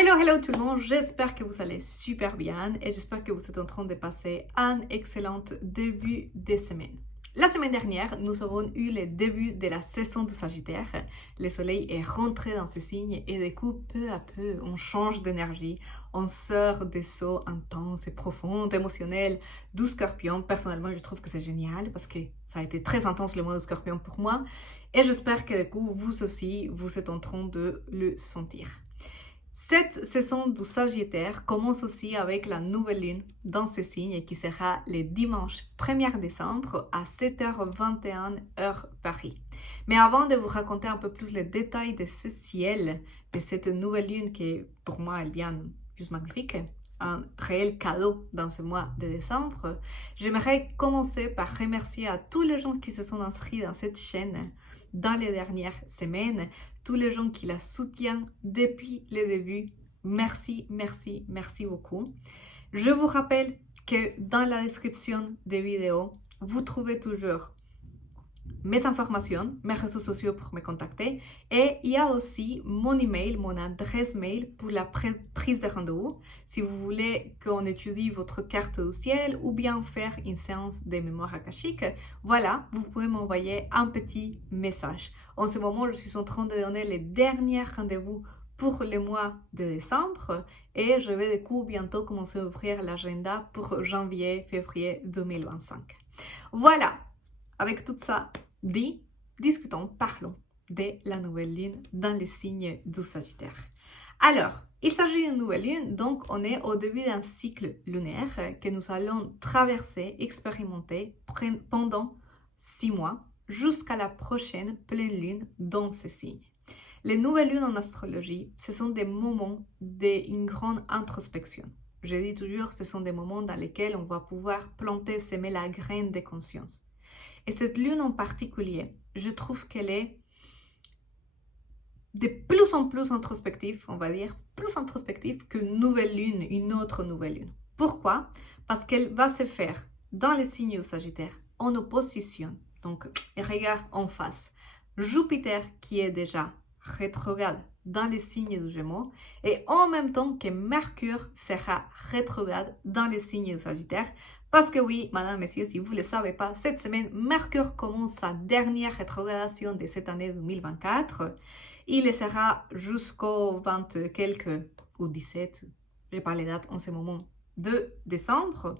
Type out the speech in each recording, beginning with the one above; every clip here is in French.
Hello tout le monde, j'espère que vous allez super bien et j'espère que vous êtes en train de passer un excellent début de semaine. La semaine dernière, nous avons eu le début de la saison du Sagittaire. Le soleil est rentré dans ces signes et du coup, peu à peu, on change d'énergie. On sort des sauts intenses et profonds, émotionnels du Scorpion. Personnellement, je trouve que c'est génial parce que ça a été très intense le mois du Scorpion pour moi. Et j'espère que du coup, vous aussi, vous êtes en train de le sentir. Cette saison du Sagittaire commence aussi avec la nouvelle lune dans ce signe qui sera le dimanche 1er décembre à 7h21 heure Paris. Mais avant de vous raconter un peu plus les détails de ce ciel, de cette nouvelle lune qui pour moi elle vient juste magnifique, un réel cadeau dans ce mois de décembre, j'aimerais commencer par remercier à tous les gens qui se sont inscrits dans cette chaîne dans les dernières semaines, tous les gens qui la soutiennent depuis le début. Merci, merci, merci beaucoup. Je vous rappelle que dans la description des vidéos, vous trouvez toujours mes informations, mes réseaux sociaux pour me contacter et il y a aussi mon email, mon adresse mail pour la prise de rendez-vous si vous voulez qu'on étudie votre carte du ciel ou bien faire une séance de mémoire akashique. Voilà, vous pouvez m'envoyer un petit message. En ce moment, je suis en train de donner les derniers rendez-vous pour le mois de décembre et je vais du coup bientôt commencer à ouvrir l'agenda pour janvier, février 2025. Voilà, avec tout ça dit, discutons, parlons de la nouvelle lune dans les signes du Sagittaire. Alors, il s'agit d'une nouvelle lune, donc on est au début d'un cycle lunaire que nous allons traverser, expérimenter pendant 6 mois jusqu'à la prochaine pleine lune dans ce signe. Les nouvelles lunes en astrologie, ce sont des moments d'une grande introspection. Je dis toujours, ce sont des moments dans lesquels on va pouvoir planter, semer la graine de conscience. Et cette lune en particulier, je trouve qu'elle est de plus en plus introspective, on va dire, plus introspective qu'une nouvelle lune, une autre nouvelle lune. Pourquoi? Parce qu'elle va se faire dans les signes du Sagittaire, en opposition, donc regarde en face, Jupiter qui est déjà rétrograde dans les signes du Gémeaux et en même temps que Mercure sera rétrograde dans les signes du Sagittaire. Parce que oui, madame, messieurs, si vous ne le savez pas, cette semaine, Mercure commence sa dernière rétrogradation de cette année 2024. Il le sera jusqu'au 20 quelques ou 17, je n'ai pas les dates en ce moment, de décembre.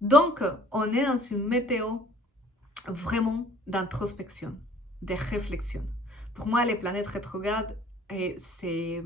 Donc, on est dans une météo vraiment d'introspection, de réflexion. Pour moi, les planètes rétrogrades, je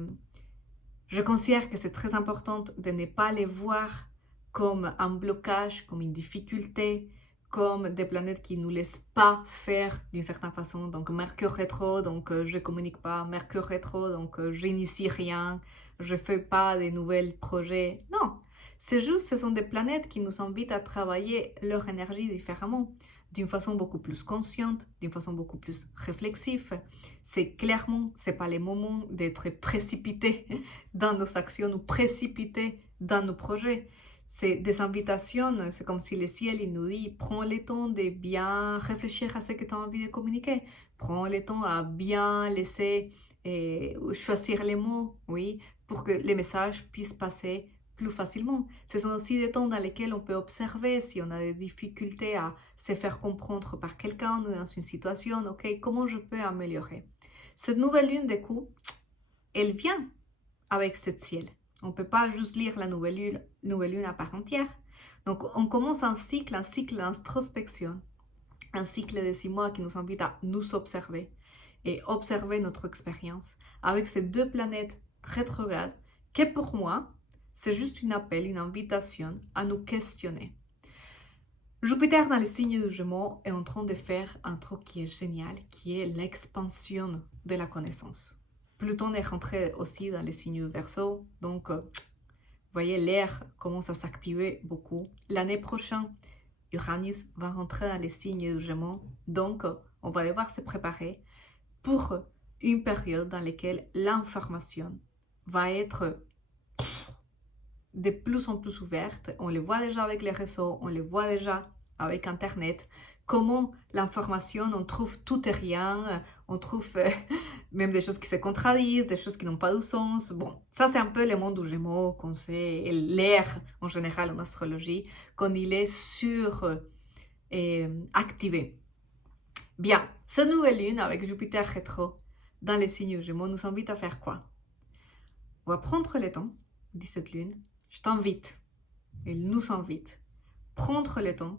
considère que c'est très important de ne pas les voir comme un blocage, comme une difficulté, comme des planètes qui ne nous laissent pas faire d'une certaine façon. Donc Mercure rétro, donc je ne communique pas. Mercure rétro, donc je n'initie rien. Je ne fais pas de nouveaux projets. Non, c'est juste, ce sont des planètes qui nous invitent à travailler leur énergie différemment, d'une façon beaucoup plus consciente, d'une façon beaucoup plus réflexive. C'est clairement, ce n'est pas le moment d'être précipité dans nos actions ou précipité dans nos projets. C'est des invitations, c'est comme si le ciel il nous dit prends le temps de bien réfléchir à ce que tu as envie de communiquer, prends le temps à bien laisser choisir les mots, oui, pour que les messages puissent passer plus facilement. Ce sont aussi des temps dans lesquels on peut observer si on a des difficultés à se faire comprendre par quelqu'un ou dans une situation, ok, comment je peux améliorer. Cette nouvelle lune, du coup, elle vient avec ce ciel. On ne peut pas juste lire la nouvelle lune à part entière. Donc, on commence un cycle d'introspection, un cycle de 6 mois qui nous invite à nous observer et observer notre expérience avec ces deux planètes rétrogrades qui, pour moi, c'est juste un appel, une invitation à nous questionner. Jupiter dans les signes du Gémeaux est en train de faire un truc qui est génial, qui est l'expansion de la connaissance. Pluton est rentré aussi dans les signes du Verseau, donc vous voyez l'air commence à s'activer beaucoup. L'année prochaine, Uranus va rentrer dans les signes du Gémeaux, donc on va devoir se préparer pour une période dans laquelle l'information va être de plus en plus ouverte. On le voit déjà avec les réseaux, on le voit déjà avec Internet, comment l'information, on trouve tout et rien, on trouve même des choses qui se contradisent, des choses qui n'ont pas de sens. Bon, ça c'est un peu le monde du Gémeaux qu'on sait, et l'air en général en astrologie, quand il est activé. Bien, cette nouvelle lune avec Jupiter rétro dans les signes du Gémeaux nous invite à faire quoi? On va prendre le temps, dit cette lune, je t'invite, elle nous invite, prendre le temps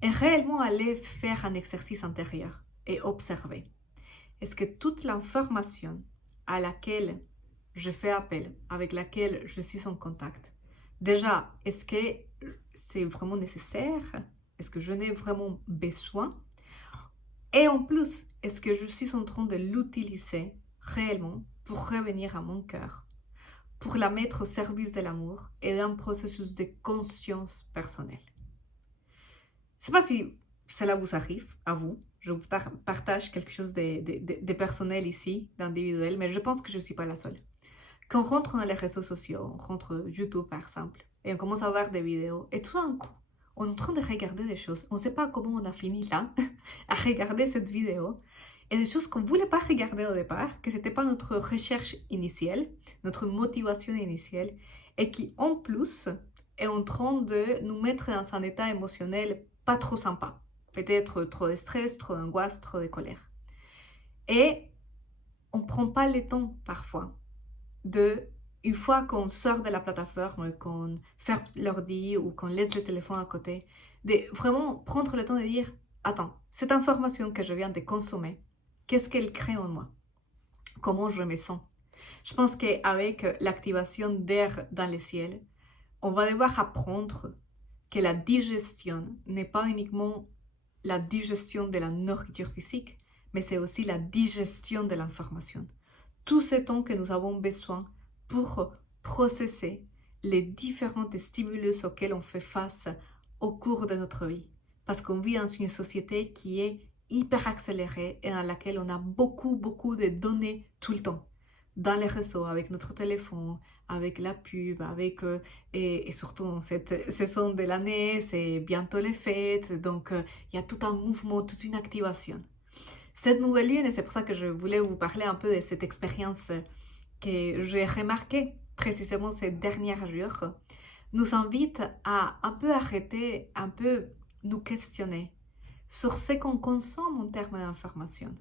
et réellement aller faire un exercice intérieur et observer. Est-ce que toute l'information à laquelle je fais appel, avec laquelle je suis en contact, déjà, est-ce que c'est vraiment nécessaire? Est-ce que je n'ai vraiment besoin? Et en plus, est-ce que je suis en train de l'utiliser réellement pour revenir à mon cœur, pour la mettre au service de l'amour et d'un processus de conscience personnelle? Je ne sais pas si cela vous arrive, à vous. Je vous partage quelque chose de personnel ici, d'individuel, mais je pense que je ne suis pas la seule. Quand on rentre dans les réseaux sociaux, on rentre YouTube par exemple, et on commence à voir des vidéos, et tout d'un coup, on est en train de regarder des choses. On ne sait pas comment on a fini là, à regarder cette vidéo, et des choses qu'on ne voulait pas regarder au départ, que ce n'était pas notre recherche initiale, notre motivation initiale, et qui en plus est en train de nous mettre dans un état émotionnel pas trop sympa. Peut-être trop de stress, trop d'angoisse, trop de colère. Et on ne prend pas le temps parfois une fois qu'on sort de la plateforme, qu'on ferme l'ordi ou qu'on laisse le téléphone à côté, de vraiment prendre le temps de dire « Attends, cette information que je viens de consommer, qu'est-ce qu'elle crée en moi? Comment je me sens ?» Je pense qu'avec l'activation d'air dans le ciel, on va devoir apprendre que la digestion n'est pas uniquement la digestion de la nourriture physique, mais c'est aussi la digestion de l'information. Tout ce temps que nous avons besoin pour processer les différents stimulus auxquels on fait face au cours de notre vie. Parce qu'on vit dans une société qui est hyper accélérée et dans laquelle on a beaucoup de données tout le temps. Dans les réseaux, avec notre téléphone, avec la pub, avec et surtout en cette saison de l'année, c'est bientôt les fêtes, donc il y a tout un mouvement, toute une activation. Cette nouvelle lune, et c'est pour ça que je voulais vous parler un peu de cette expérience que j'ai remarquée précisément ces derniers jours, nous invite à un peu arrêter, un peu nous questionner sur ce qu'on consomme en termes d'information,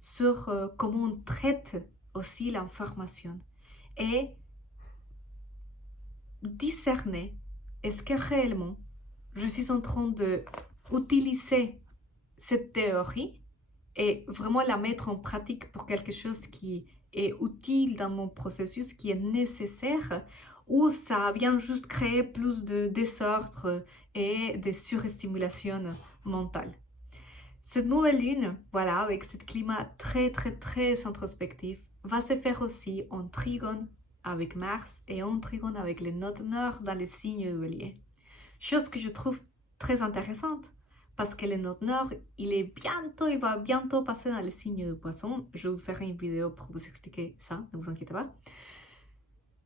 sur comment on traite aussi l'information et discerner est-ce que réellement je suis en train d'utiliser cette théorie et vraiment la mettre en pratique pour quelque chose qui est utile dans mon processus, qui est nécessaire, ou ça vient juste créer plus de désordre et de surstimulation mentale. Cette nouvelle lune, voilà, avec ce climat très introspectif, va se faire aussi en trigone avec Mars et en trigone avec les nodes nord dans les signes du Bélier. Chose que je trouve très intéressante, parce que le node nord, il va bientôt passer dans les signes du Poisson. Je vous ferai une vidéo pour vous expliquer ça, ne vous inquiétez pas.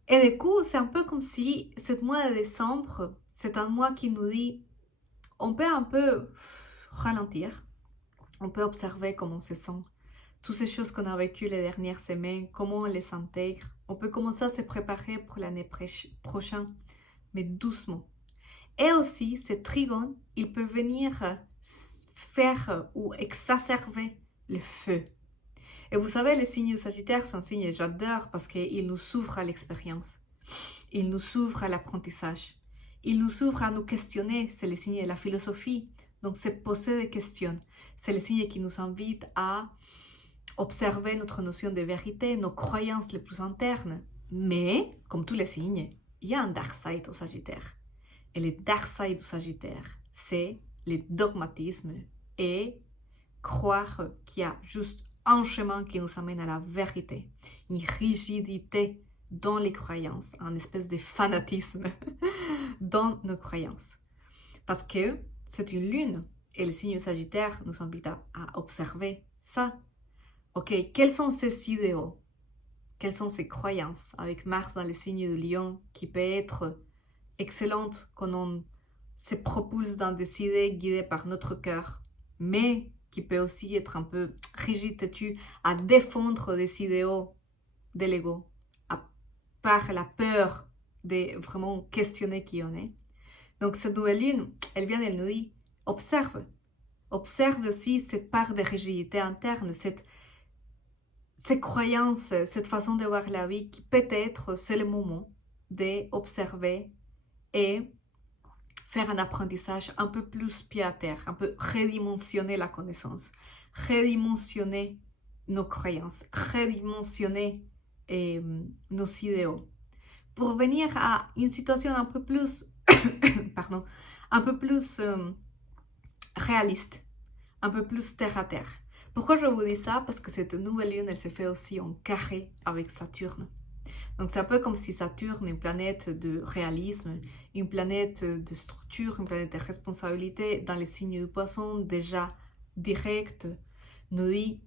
Et du coup, c'est un peu comme si ce mois de décembre, c'est un mois qui nous dit, on peut un peu ralentir, on peut observer comment on se sent, toutes ces choses qu'on a vécues les dernières semaines, comment on les intègre. On peut commencer à se préparer pour l'année prochaine, mais doucement. Et aussi, ce trigone, il peut venir faire ou exacerber le feu. Et vous savez, le signe du Sagittaire, c'est un signe que j'adore parce qu'il nous ouvre à l'expérience. Il nous ouvre à l'apprentissage. Il nous ouvre à nous questionner. C'est le signe de la philosophie. Donc, c'est poser des questions. C'est le signe qui nous invite à observer notre notion de vérité, nos croyances les plus internes. Mais, comme tous les signes, il y a un dark side au Sagittaire. Et le dark side du Sagittaire, c'est le dogmatisme et croire qu'il y a juste un chemin qui nous amène à la vérité, une rigidité dans les croyances, un espèce de fanatisme dans nos croyances. Parce que c'est une lune et le signe Sagittaire nous invite à observer ça. Ok, quels sont ces idéaux? Quelles sont ces croyances avec Mars dans le signe du Lion qui peut être excellente quand on se propulse dans des idées guidées par notre cœur mais qui peut aussi être un peu rigide, têtu, à défendre des idéaux de l'ego, par la peur de vraiment questionner qui on est. Donc cette nouvelle lune, elle vient, elle nous dit, observe aussi cette part de rigidité interne, cette croyance, cette façon de voir la vie qui peut-être c'est le moment d'observer et faire un apprentissage un peu plus pied à terre, un peu redimensionner la connaissance, redimensionner nos croyances, redimensionner nos idéaux, pour venir à une situation un peu plus, pardon, un peu plus réaliste, un peu plus terre à terre. Pourquoi je vous dis ça? Parce que cette nouvelle lune, elle se fait aussi en carré avec Saturne. Donc c'est un peu comme si Saturne, une planète de réalisme, une planète de structure, une planète de responsabilité, dans les signes du poisson déjà direct, nous dit,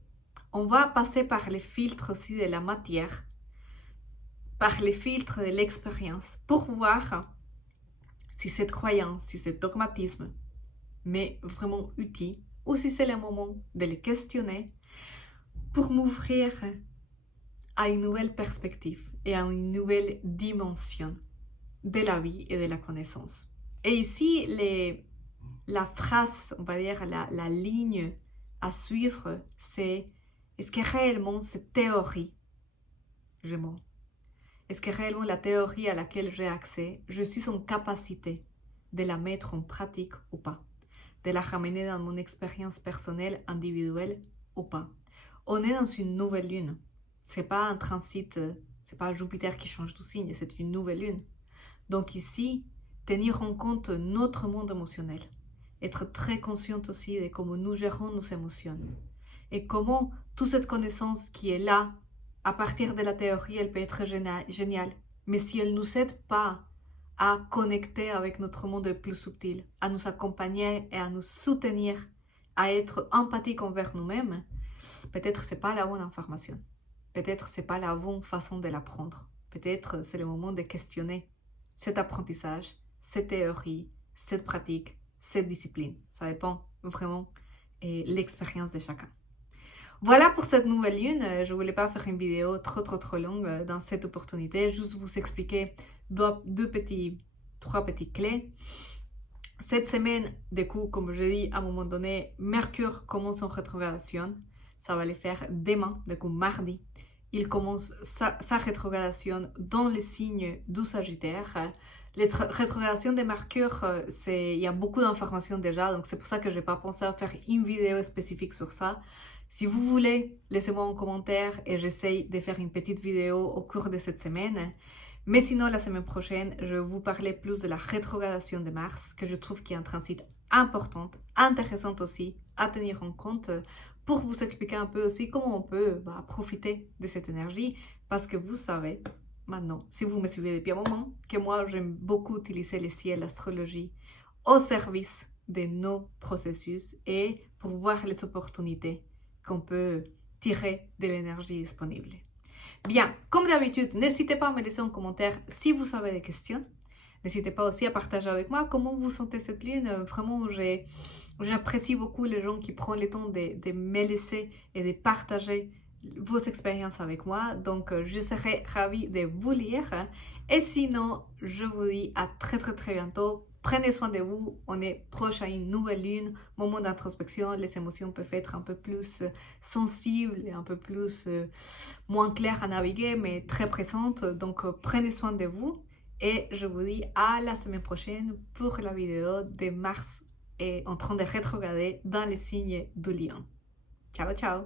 on va passer par les filtres aussi de la matière, par les filtres de l'expérience, pour voir si cette croyance, si ce dogmatisme m'est vraiment utile, ou si c'est le moment de les questionner pour m'ouvrir à une nouvelle perspective et à une nouvelle dimension de la vie et de la connaissance. Et ici, la phrase, on va dire, la ligne à suivre, c'est est-ce que réellement cette théorie, est-ce que réellement la théorie à laquelle j'ai accès, je suis en capacité de la mettre en pratique ou pas, de la ramener dans mon expérience personnelle, individuelle ou pas. On est dans une nouvelle lune. C'est pas un transit, c'est pas Jupiter qui change de signe, c'est une nouvelle lune. Donc ici, tenir en compte notre monde émotionnel, être très consciente aussi de comment nous gérons nos émotions et comment toute cette connaissance qui est là, à partir de la théorie, elle peut être géniale. Mais si elle ne nous aide pas à connecter avec notre monde plus subtil, à nous accompagner et à nous soutenir, à être empathique envers nous-mêmes, peut-être c'est pas la bonne information. Peut-être c'est pas la bonne façon de l'apprendre. Peut-être c'est le moment de questionner cet apprentissage, cette théorie, cette pratique, cette discipline. Ça dépend vraiment de l'expérience de chacun. Voilà pour cette nouvelle lune. Je voulais pas faire une vidéo trop longue dans cette opportunité. Juste vous expliquer trois petites clés. Cette semaine, du coup, comme je dis, à un moment donné, Mercure commence en rétrogradation. Ça va le faire demain, du coup mardi. Il commence sa rétrogradation dans les signes du Sagittaire. Les rétrogradations de Mercure, il y a beaucoup d'informations déjà, donc c'est pour ça que je n'ai pas pensé à faire une vidéo spécifique sur ça. Si vous voulez, laissez-moi un commentaire et j'essaye de faire une petite vidéo au cours de cette semaine. Mais sinon, la semaine prochaine, je vais vous parler plus de la rétrogradation de Mars, que je trouve qui est un transit important, intéressant aussi à tenir en compte, pour vous expliquer un peu aussi comment on peut profiter de cette énergie, parce que vous savez maintenant, si vous me suivez depuis un moment, que moi j'aime beaucoup utiliser les ciels, l'astrologie, au service de nos processus et pour voir les opportunités qu'on peut tirer de l'énergie disponible. Bien, comme d'habitude, n'hésitez pas à me laisser un commentaire si vous avez des questions. N'hésitez pas aussi à partager avec moi comment vous sentez cette lune. Vraiment, j'apprécie beaucoup les gens qui prennent le temps de me laisser et de partager vos expériences avec moi. Donc, je serai ravie de vous lire. Et sinon, je vous dis à très bientôt. Prenez soin de vous. On est proche à une nouvelle lune, moment d'introspection. Les émotions peuvent être un peu plus sensibles et un peu plus moins claires à naviguer, mais très présentes. Donc, prenez soin de vous. Et je vous dis à la semaine prochaine pour la vidéo de Mars est en train de rétrograder dans les signes du Lion. Ciao, ciao!